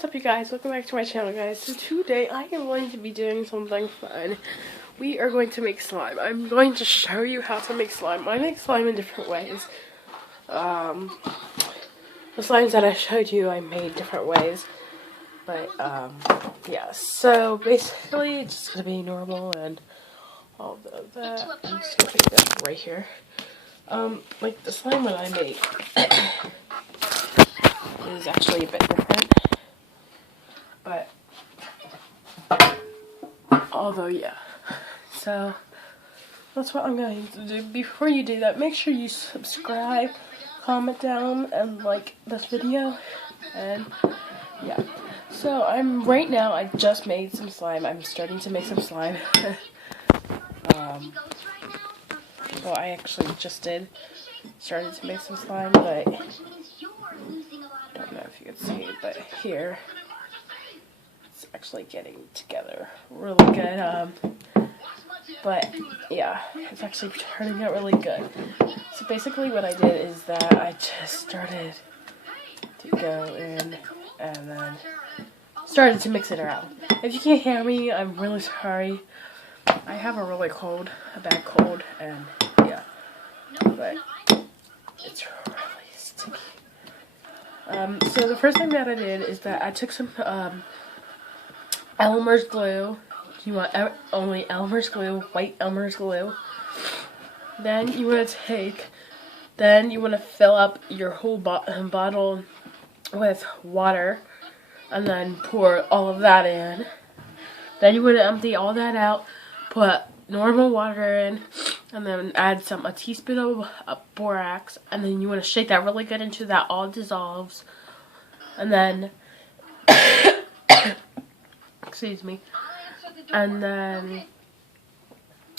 what's up you guys? Welcome back to my channel guys. So today I am going to be doing something fun. We are going to make slime. I'm going to show you how to make slime. I make slime in different ways. The slimes that I showed you I made different ways. But yeah, so basically it's just going to be normal and all of that. I'm just going to put that right here. Like the slime that I made is actually a bit different. But, although, yeah. So, that's what I'm going to do. Before you do that, make sure you subscribe, comment down, and like this video. And, yeah. So, right now, I just made some slime. I'm starting to make some slime. So, I actually just started to make some slime, but, I don't know if you can see, but here. Actually getting together really good, but yeah, it's actually turning out really good. So basically what I did is that I just started to go in and then started to mix it around. If you can't hear me, I'm really sorry. I have a bad cold, and yeah, but it's really sticky. So the first thing that I did is that I took some Elmer's glue. You want only Elmer's glue, white Elmer's glue. Then you want to fill up your whole bottle with water, and then pour all of that in. Then you want to empty all that out, put normal water in, and then add a teaspoon of borax, and then you want to shake that really good until that all dissolves, and then excuse me, and then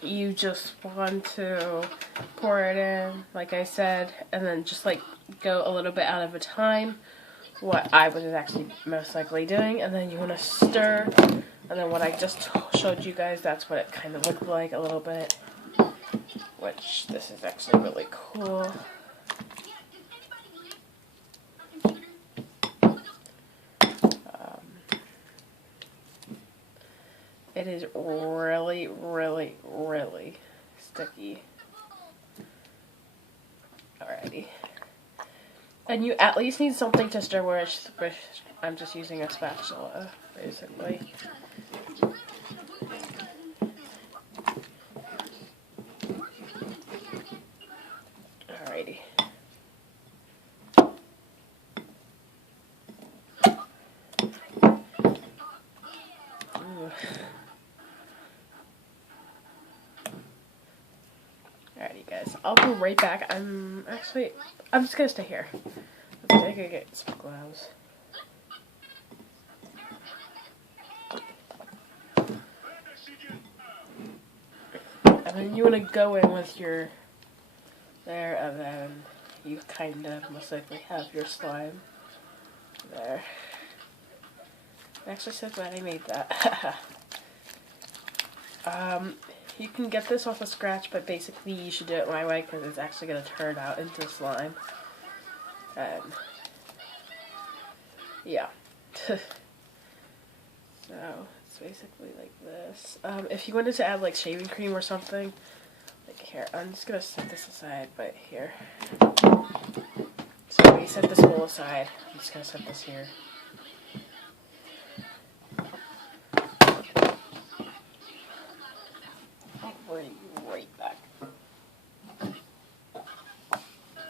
you just want to pour it in, like I said, and then just like go a little bit out of a time, what I was actually most likely doing, and then you want to stir, and then what I just showed you guys, that's what it kind of looked like a little bit, which this is actually really cool. It is really, really, really sticky. Alrighty. And you at least need something to stir with. I'm just using a spatula, basically. Alrighty. Ooh. Alrighty guys, I'll be right back. I'm just gonna stay here. I think I could get some gloves. And then you wanna go in with your there, and then you kind of most likely have your slime there. It actually says that I made that. You can get this off a scratch, but basically you should do it my way because it's actually going to turn out into slime. And yeah. So it's basically like this. If you wanted to add like shaving cream or something, like here, I'm just going to set this aside, but here. So we set this bowl aside. I'm just going to set this here. Right back.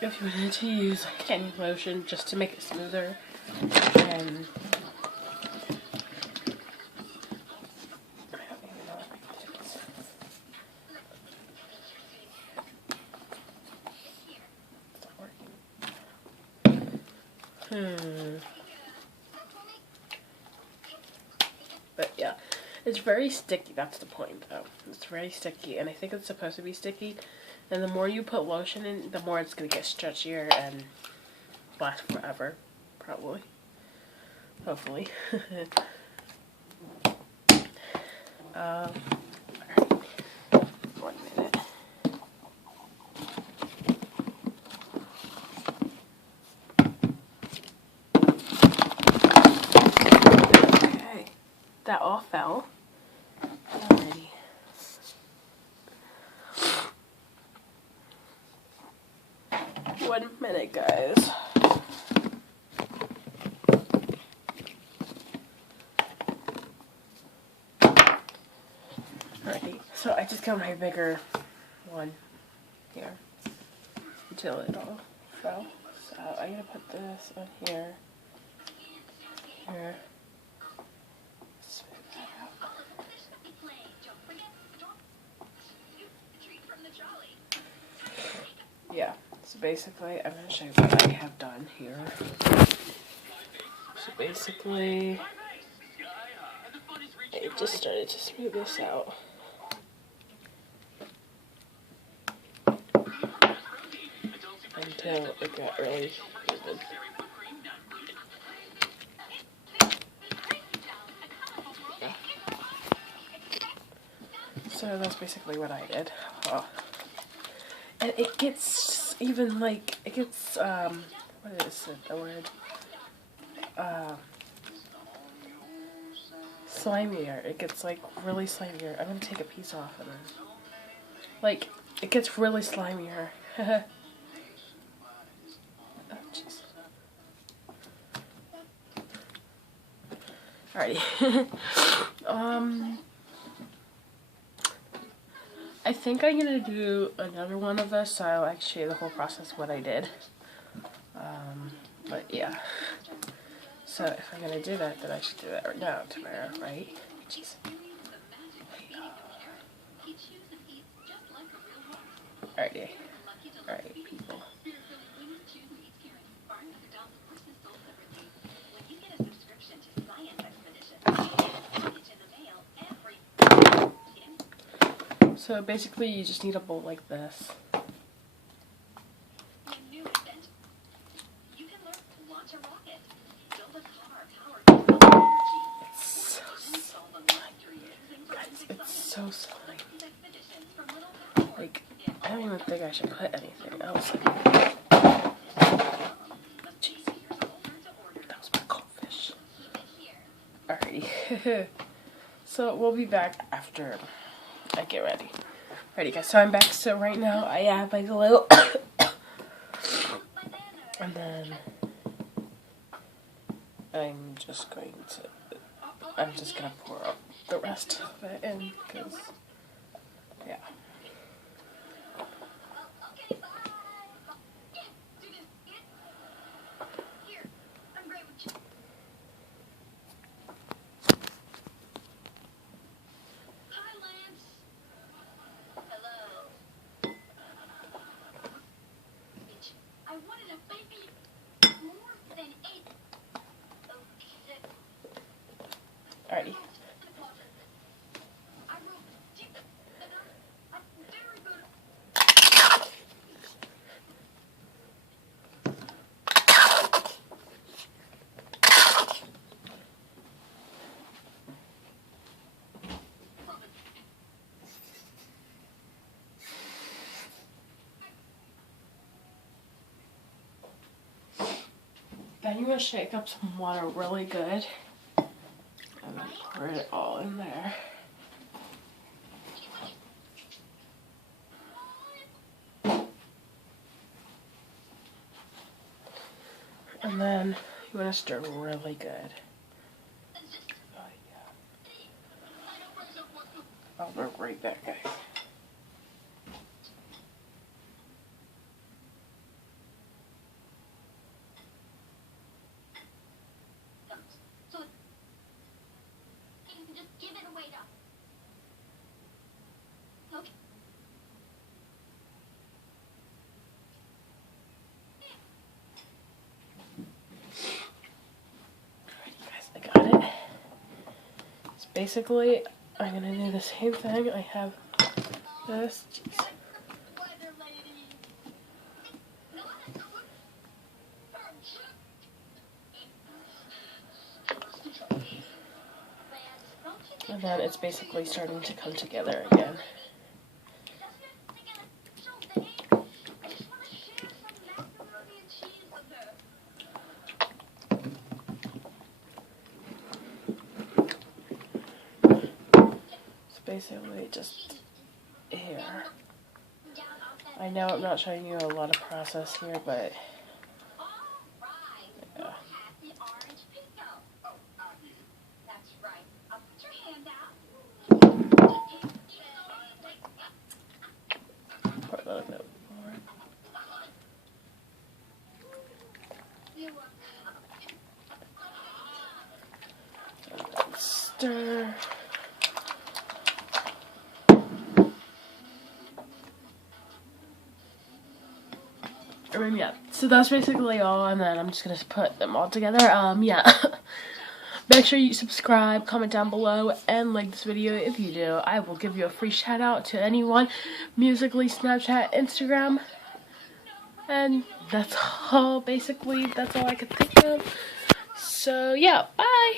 If you wanted to use any lotion just to make it smoother, and I don't even know what it is. It's not working. But yeah. It's very sticky, that's the point though. It's very sticky, and I think it's supposed to be sticky. And the more you put lotion in, the more it's going to get stretchier and last forever, probably. Hopefully. Alright. 1 minute. that all fell. Alrighty. One minute, guys. Alrighty, so I just got my bigger one here until it all fell. So I'm gonna put this on here. Here. Spit that out. Yeah, so basically I'm gonna show you what I have done here. So basically I just started to smooth this out. Until it got really even. Yeah. So that's basically what I did. Oh. And it gets even like, it gets, what is it, the word? Slimier. It gets like really slimier. I'm gonna take a piece off and then, like, it gets really slimier. Oh, jeez. Alrighty. I think I'm gonna do another one of this, so I'll actually show you the whole process of what I did. But yeah. So if I'm gonna do that, then I should do it right now, tomorrow, right? Jeez. Alrighty. Alright, people. So basically you just need a bolt like this. It's so slimy. Like, I don't even think I should put anything else in it. Jeez. That was my goldfish. Alrighty. So we'll be back after I get ready. Alrighty guys, so I'm back. So right now I have like a little and then I'm just gonna pour up the rest of it in, because yeah. Alrighty. Then you want to shake up some water really good and then pour it all in there. And then you want to stir really good. Oh yeah. I'll be right back, guys. Basically, I'm gonna do the same thing. I have this. Jeez. And then it's basically starting to come together again. basically just here. I know I'm not showing you a lot of process here, but yeah. Pour a little bit more. And stir. I mean, yeah, so that's basically all, and then I'm just gonna put them all together. Yeah. Make sure you subscribe, comment down below, and like this video. If you do, I will give you a free shout out to anyone, Musical.ly, Snapchat, Instagram, and that's all, basically, that's all I could think of. So, yeah, bye!